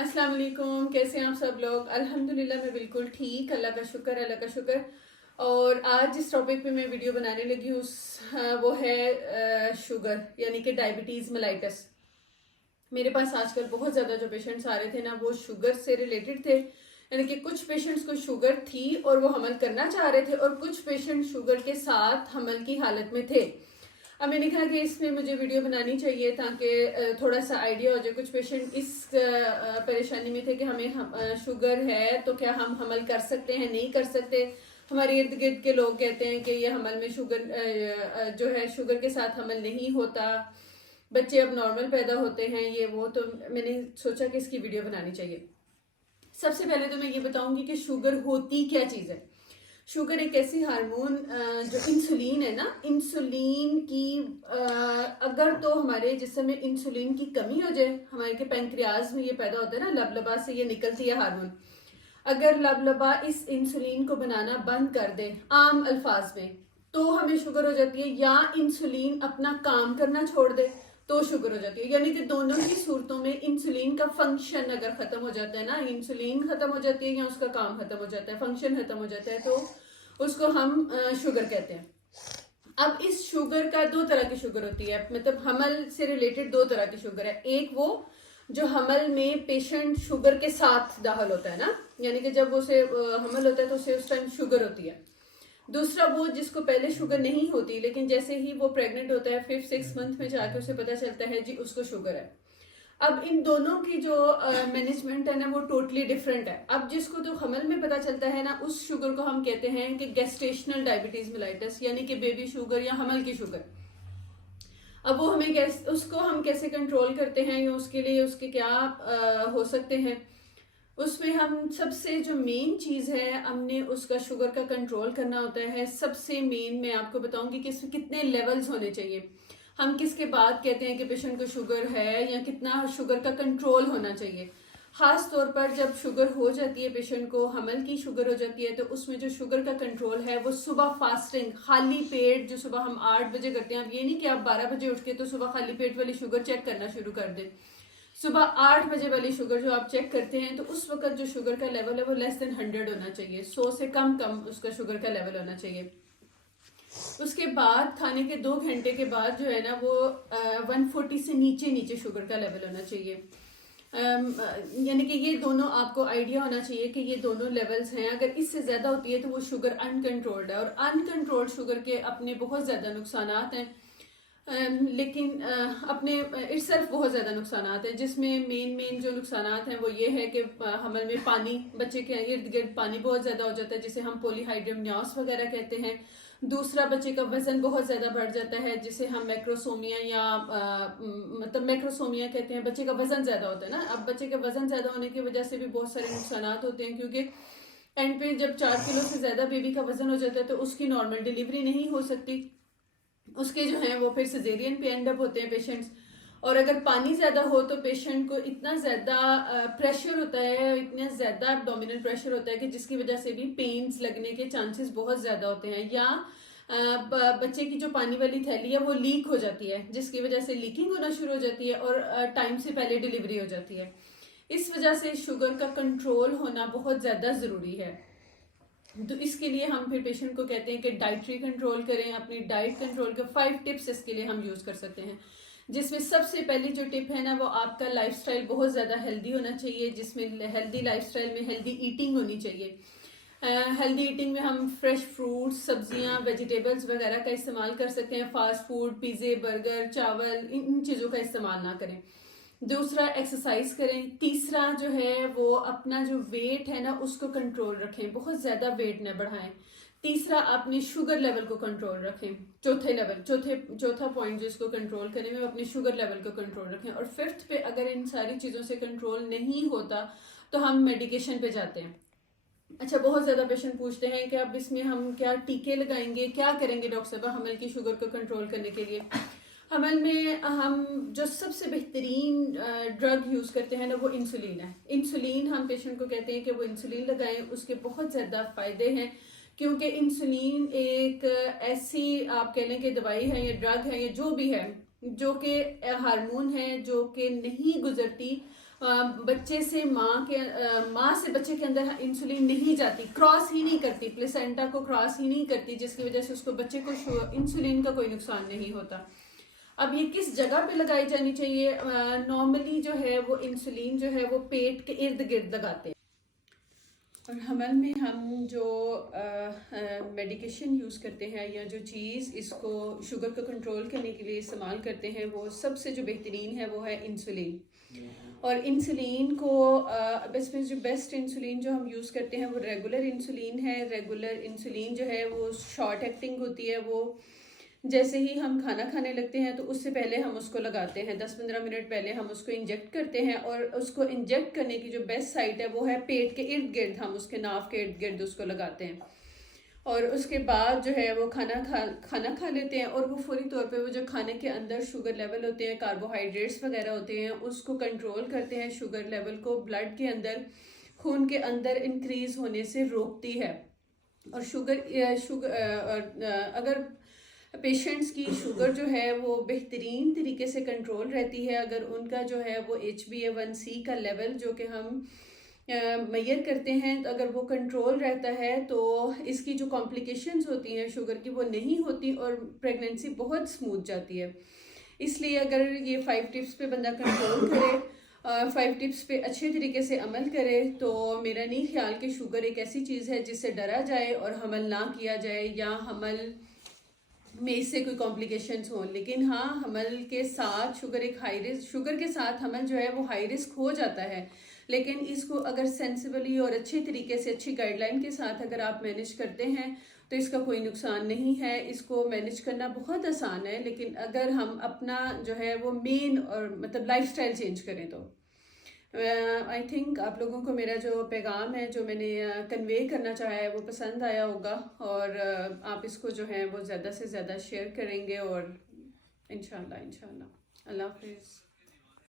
अस्सलाम वालेकुम, कैसे हैं आप सब लोग। अल्हम्दुलिल्लाह मैं बिल्कुल ठीक, अल्लाह का शुक्र। और आज जिस टॉपिक पे मैं वीडियो बनाने लगी हूँ वो है शुगर यानी कि डायबिटीज़ मेलाइटस। मेरे पास आजकल बहुत ज़्यादा जो पेशेंट्स आ रहे थे ना वो शुगर से रिलेटेड थे, यानी कि कुछ पेशेंट्स को शुगर थी और वो हमल करना चाह रहे थे और कुछ पेशेंट शुगर के साथ हमल की हालत में थे। अब मैंने कहा कि इसमें मुझे वीडियो बनानी चाहिए ताकि थोड़ा सा आइडिया हो जाए। कुछ पेशेंट इस परेशानी में थे कि हमें शुगर है तो क्या हम हमल कर सकते हैं, नहीं कर सकते। हमारे इर्द गिर्द के लोग कहते हैं कि ये हमल में शुगर जो है शुगर के साथ हमल नहीं होता, बच्चे अब नॉर्मल पैदा होते हैं, ये वो। तो मैंने सोचा कि इसकी वीडियो बनानी चाहिए। सबसे पहले तो मैं ये बताऊंगी कि शुगर होती क्या चीज़ है। शुगर एक ऐसी हार्मोन जो इंसुलिन है ना, इंसुलिन की अगर तो हमारे जिस्म में इंसुलिन की कमी हो जाए, हमारे के पैंक्रियाज में ये पैदा होता है ना, लबलबा से ये निकलती है हार्मोन। अगर लबलबा इस इंसुलिन को बनाना बंद कर दे आम अल्फाज में तो हमें शुगर हो जाती है, या इंसुलिन अपना काम करना छोड़ दे तो शुगर हो जाती है। यानी कि दोनों ही सूरतों में इंसुलिन का फंक्शन अगर खत्म हो जाता है ना, इंसुलिन खत्म हो जाती है या उसका काम खत्म हो जाता है, फंक्शन खत्म हो जाता है, तो उसको हम शुगर कहते हैं। अब इस शुगर का दो तरह की शुगर होती है, मतलब हमल से रिलेटेड दो तरह की शुगर है। एक वो जो हमल में पेशेंट शुगर के साथ दाखिल होता है ना, यानी कि जब उसे हमल होता है तो उसे उस टाइम शुगर होती है। दूसरा वो जिसको पहले शुगर नहीं होती लेकिन जैसे ही वो प्रेग्नेंट होता है 5-6 मंथ में जाके उसे पता चलता है जी उसको शुगर है। अब इन दोनों की जो मैनेजमेंट है ना वो टोटली डिफरेंट है। अब जिसको तो हमल में पता चलता है ना उस शुगर को हम कहते हैं कि गेस्टेशनल डायबिटीज मेलाइटस, यानी कि बेबी शुगर या हमल की शुगर। अब वो हमें उसको हम कैसे कंट्रोल करते हैं या उसके लिए उसके क्या हो सकते हैं, उसमें हम सबसे जो मेन चीज़ है हमने उसका शुगर का कंट्रोल करना होता है। सबसे मेन मैं आपको बताऊंगी कि इसमें कितने लेवल्स होने चाहिए। हम किसके बाद कहते हैं कि पेशेंट को शुगर है या कितना शुगर का कंट्रोल होना चाहिए। खास तौर पर जब शुगर हो जाती है, पेशेंट को हमल की शुगर हो जाती है, तो उसमें जो शुगर का कंट्रोल है वो सुबह फास्टिंग खाली पेट, जो सुबह हम 8 बजे करते हैं। अब ये नहीं कि आप 12 बजे उठ के तो सुबह खाली पेट वाली शुगर चेक करना शुरू कर दें। सुबह 8 बजे वाली शुगर जो आप चेक करते हैं तो उस वक्त जो शुगर का लेवल है वो लेस देन 100 होना चाहिए, 100 से कम उसका शुगर का लेवल होना चाहिए। उसके बाद खाने के 2 घंटे के बाद जो है ना वो 140 से नीचे शुगर का लेवल होना चाहिए। यानी कि ये दोनों आपको आइडिया होना चाहिए कि ये दोनों लेवल्स हैं। अगर इससे ज़्यादा होती है तो वो शुगर अनकंट्रोल्ड है, और अनकंट्रोल्ड शुगर के अपने बहुत ज़्यादा नुकसान हैं। लेकिन अपने इट्सल्फ बहुत ज़्यादा नुकसान हैं, जिसमें मेन जो नुकसान हैं वो ये है कि हमल में पानी, बच्चे के इर्द गिर्द पानी बहुत ज़्यादा हो जाता है जिसे हम पॉलीहाइड्रोमनियास वगैरह कहते हैं। दूसरा, बच्चे का वजन बहुत ज़्यादा बढ़ जाता है जिसे हम मैक्रोसोमिया या मतलब मैक्रोसोमिया कहते हैं। बच्चे का वजन ज़्यादा होता है ना। अब बच्चे का वजन ज़्यादा होने की वजह से भी बहुत सारे नुकसान होते हैं, क्योंकि एंड पे जब 4 किलो से ज़्यादा बेबी का वजन हो जाता है तो उसकी नॉर्मल डिलीवरी नहीं हो सकती, उसके जो हैं वो फिर सिजेरियन पे एंड अप होते हैं पेशेंट्स। और अगर पानी ज़्यादा हो तो पेशेंट को इतना ज़्यादा प्रेशर होता है, इतना ज़्यादा एब्डोमिनल प्रेशर होता है कि जिसकी वजह से भी पेन्स लगने के चांसेस बहुत ज़्यादा होते हैं। या बच्चे की जो पानी वाली थैली है वो लीक हो जाती है जिसकी वजह से लीकिंग होना शुरू हो जाती है और टाइम से पहले डिलीवरी हो जाती है। इस वजह से शुगर का कंट्रोल होना बहुत ज़्यादा ज़रूरी है। तो इसके लिए हम फिर पेशेंट को कहते हैं कि डाइटरी कंट्रोल करें, अपनी डाइट कंट्रोल के 5 टिप्स इसके लिए हम यूज़ कर सकते हैं। जिसमें सबसे पहली जो टिप है ना वो आपका लाइफस्टाइल बहुत ज़्यादा हेल्दी होना चाहिए, जिसमें हेल्दी लाइफस्टाइल में हेल्दी ईटिंग होनी चाहिए। हेल्दी ईटिंग में हम फ्रेश फ्रूट्स, सब्जियां, वेजिटेबल्स वगैरह का इस्तेमाल कर सकते हैं। फास्ट फूड, पिज़्ज़े, बर्गर, चावल, इन चीज़ों का इस्तेमाल ना करें। दूसरा, एक्सरसाइज करें। तीसरा जो है वो अपना जो वेट है ना उसको कंट्रोल रखें, बहुत ज़्यादा वेट न बढ़ाएं। तीसरा, अपने शुगर लेवल को कंट्रोल रखें। चौथा पॉइंट जो इसको कंट्रोल करने में अपने शुगर लेवल को कंट्रोल रखें। और फिफ्थ पे अगर इन सारी चीज़ों से कंट्रोल नहीं होता तो हम मेडिकेशन पे जाते हैं। अच्छा, बहुत ज़्यादा पेशेंट पूछते हैं कि अब इसमें हम क्या टीके लगाएंगे, क्या करेंगे डॉक्टर साहब हमल की शुगर को कंट्रोल करने के लिए। हमल में हम जो सबसे बेहतरीन ड्रग यूज़ करते हैं ना वो इंसुलिन है। इंसुलिन हम पेशेंट को कहते हैं कि वो इंसुलिन लगाएं, उसके बहुत ज़्यादा फ़ायदे हैं। क्योंकि इंसुलिन एक ऐसी आप कह लें कि दवाई है या ड्रग है या जो भी है, जो कि हार्मोन है जो कि नहीं गुजरती بچے سے ماں سے بچے کے اندر انسولین نہیں جاتی، کراس ہی نہیں کرتی، پلیسنٹا کو کراس ہی نہیں کرتی، جس کی وجہ سے اس کو بچے کو انسولین کا کوئی نقصان نہیں ہوتا۔ اب یہ کس جگہ پہ لگائی جانی چاہیے؟ نارملی جو ہے وہ انسولین جو ہے وہ پیٹ کے ارد گرد لگاتے ہیں، اور حمل میں ہم جو میڈیکیشن یوز کرتے ہیں یا جو چیز اس کو شوگر کو کنٹرول کرنے کے لیے استعمال کرتے ہیں، وہ سب سے جو بہترین ہے وہ ہے انسولین۔ اور انسولین کو اس میں جو بیسٹ انسولین جو ہم یوز کرتے ہیں وہ ریگولر انسولین ہے۔ ریگولر انسولین جو ہے وہ شارٹ ایکٹنگ ہوتی ہے، وہ جیسے ہی ہم کھانا کھانے لگتے ہیں تو اس سے پہلے ہم اس کو لگاتے ہیں، 10-15 منٹ پہلے ہم اس کو انجیکٹ کرتے ہیں، اور اس کو انجیکٹ کرنے کی جو بیسٹ سائٹ ہے وہ ہے پیٹ کے ارد گرد، ہم اس کے ناف کے ارد گرد اس کو لگاتے ہیں، اور اس کے بعد جو ہے وہ کھانا کھا لیتے ہیں، اور وہ فوری طور پہ وہ جو کھانے کے اندر شوگر لیول ہوتے ہیں، کاربوہائیڈریٹس وغیرہ ہوتے ہیں، اس کو کنٹرول کرتے ہیں، شوگر لیول کو بلڈ کے اندر، خون کے اندر انکریز ہونے سے روکتی ہے۔ اور اگر پیشنٹس کی شوگر جو ہے وہ بہترین طریقے سے کنٹرول رہتی ہے، اگر ان کا جو ہے وہ HbA1c کا لیول جو کہ ہم میئر کرتے ہیں، اگر وہ کنٹرول رہتا ہے تو اس کی جو کمپلیکیشنز ہوتی ہیں شوگر کی وہ نہیں ہوتی، اور پریگننسی بہت سموتھ جاتی ہے۔ اس لیے اگر یہ 5 ٹپس پہ بندہ کنٹرول کرے، 5 ٹپس پہ اچھے طریقے سے عمل کرے، تو میرا نہیں خیال کہ شوگر ایک ایسی چیز ہے جس سے ڈرا جائے اور حمل نہ کیا جائے، یا حمل میں اس سے کوئی کمپلیکیشنز ہوں۔ لیکن ہاں، حمل کے ساتھ شوگر کے ساتھ حمل جو ہے وہ ہائی رسک ہو جاتا ہے، لیکن اس کو اگر سینسیبلی اور اچھے طریقے سے اچھی گائیڈ لائن کے ساتھ اگر آپ مینیج کرتے ہیں تو اس کا کوئی نقصان نہیں ہے، اس کو مینیج کرنا بہت آسان ہے، لیکن اگر ہم اپنا جو ہے وہ مین اور مطلب لائف سٹائل چینج کریں تو آئی تھنک آپ لوگوں کو میرا جو پیغام ہے جو میں نے کنوے کرنا چاہا ہے وہ پسند آیا ہوگا، اور آپ اس کو جو ہے وہ زیادہ سے زیادہ شیئر کریں گے، اور انشاءاللہ اللہ حافظ۔